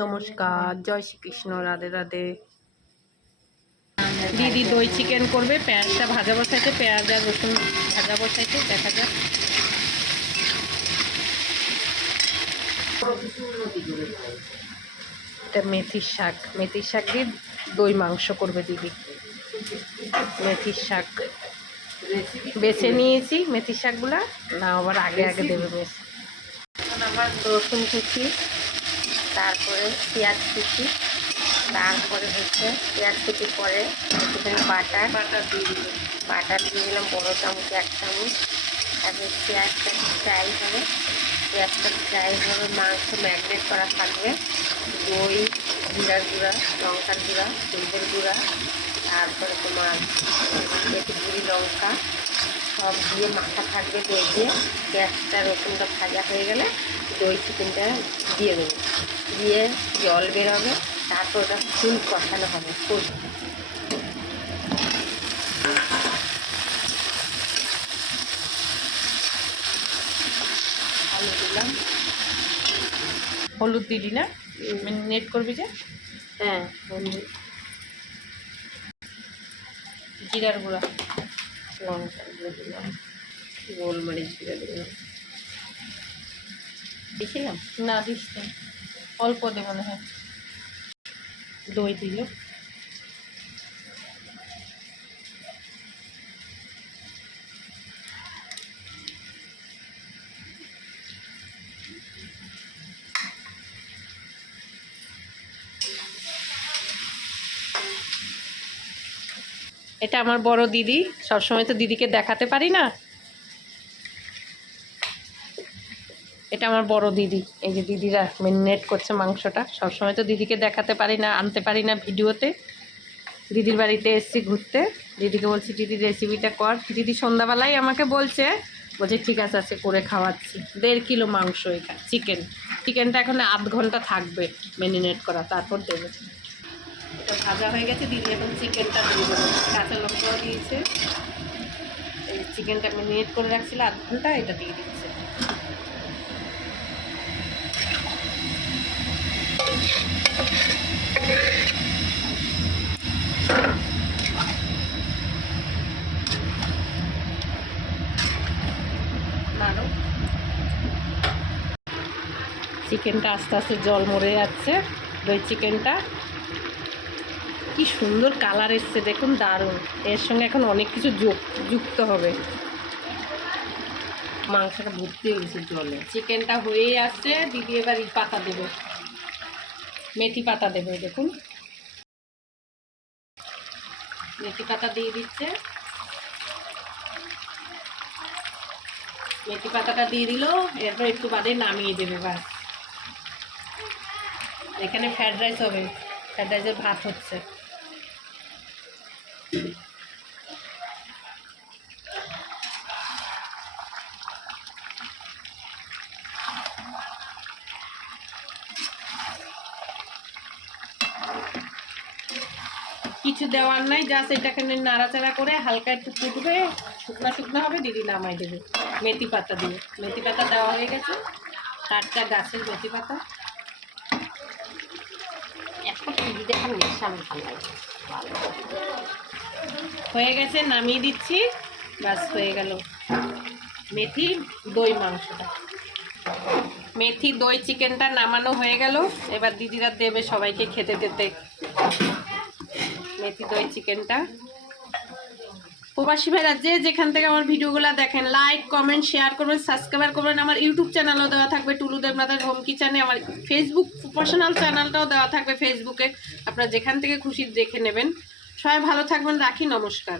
নমস্কার, জয় শ্রীকৃষ্ণ, রাধে রাধে। দিদি দই চিকেন করবে, পেঁয়াজটা ভাজা বসাইছে, পেঁয়াজ আর রসুন ভাজা বসাইছে, দেখা যাক। এটা মেথির শাক, মেথির শাক দিয়ে দই মাংস করবে দিদি। মেথির শাক বেছে নিয়েছি, মেথির শাকগুলা না আবার আগে আগে দেবে বেশ। আবার রসুন কুচি, তারপরে পেঁয়াজ কুচি, তারপরে হচ্ছে পেঁয়াজ কুচির পরে একটুখানি বাটা দিয়ে দিলাম বড়ো চামচ 1 চামচ। তারপরে পেঁয়াজটা ফ্রাই হবে, পেঁয়াজটা ফ্রাই হবে, মাংস ম্যারিনেট করা থাকবে, দই, জিরার গুঁড়া, লঙ্কার গুঁড়া, হলুদের গুঁড়া, তারপরে তোমার একটু গুঁড়ি লঙ্কা সব দিয়ে মাখা থাকবে দই দিয়ে। পেঁয়াজটা রসুনটা ভাজা হয়ে গেলে দই চিকেনটা দিয়ে দেবো, দিয়ে জল বেরোবে, তারপর ওটা ফুল কষানো হবে। আলু দিলাম, হলুদ দিলি না, নেট করবি যে? হ্যাঁ, হলুদ, জিরার গুঁড়া, লঙ্কা গুঁড়ো দিলাম, গোলমরিচ গুঁড়ো দিলাম। দিয়েছিলাম না, দিস অল্প দে মনে হয়। দই দিল, এটা আমার বড় দিদি, সবসময় তো দিদিকে দেখাতে পারি না। এটা আমার বড় দিদি, এই যে দিদিরা ম্যারিনেট করছে মাংসটা। সবসময় তো দিদিকে দেখাতে পারি না, আনতে পারি না ভিডিওতে। দিদির বাড়িতে এসেছি ঘুরতে, দিদিকে বলছি দিদির রেসিপিটা কর। দিদি সন্ধ্যাবেলায় আমাকে বলছে ঠিক আছে আজকে করে খাওয়াচ্ছি। 1.5 কিলো মাংস, এখানে চিকেনটা এখন আধ ঘন্টা থাকবে ম্যারিনেট করা, তারপর দেবে। এটা ভাজা হয়ে গেছে, দিদি এখন চিকেনটা দিয়ে দেবো। কাঁচা লঙ্কাও দিয়েছে, এই চিকেনটা ম্যারিনেট করে রাখছিল আধ ঘন্টা, এটা দিয়ে দিচ্ছে। চিকেনটা আস্তে আস্তে জল মরে যাচ্ছে, দই চিকেনটা কি সুন্দর কালার এসছে দেখুন, দারুণ। এর সঙ্গে এখন অনেক কিছু যুক্ত হবে। মাংসটা ভর্তি হয়ে গেছে জলে, চিকেনটা হয়েই আসছে। দিদি এবার পাতা দেবে, মেথি পাতা দেবে, দেখুন মেথি পাতা দিয়ে দিচ্ছে। মেথি পাতাটা দিয়ে দিল, এরপর একটু বাদে নামিয়ে দেবে। বাস, এখানে ফ্রাইড রাইস হবে, ফ্রাইড রাইসের ভাত হচ্ছে। কিছু দেওয়ার নাই, জাস্ট এটাকে নাড়াচাড়া করে হালকা একটু ফুটবে, শুকনো হবে, দিদি নামাই দেবে মেথি পাতা দিয়ে। মেথি পাতা দেওয়া হয়ে গেছে, টাটকা গাছের মেথি পাতা। একটা টিভি দেখার নেশা আমার ভালো লাগে। হয়ে গেছে, নামিয়ে দিচ্ছি। বাস হয়ে গেল মেথি দই মাংসটা। মেথি দই চিকেনটা নামানো হয়ে গেল, এবার দিদিরা দেবে সবাইকে খেতে দিতে মেথি দই চিকেনটা। প্রবাসী ভাইরা যে যেখান থেকে আমার ভিডিওগুলো দেখেন, লাইক কমেন্ট শেয়ার করবেন, সাবস্ক্রাইব করবেন। আমার ইউটিউব চ্যানেলও দেওয়া থাকবে, টুলু দেবনাথের হোম কিচেনে। আমার ফেসবুক পার্সোনাল চ্যানেলটাও দেওয়া থাকবে ফেসবুকে, আপনারা যেখান থেকে খুশি দেখে নেবেন। সবাই ভালো থাকবেন, রাখি, নমস্কার।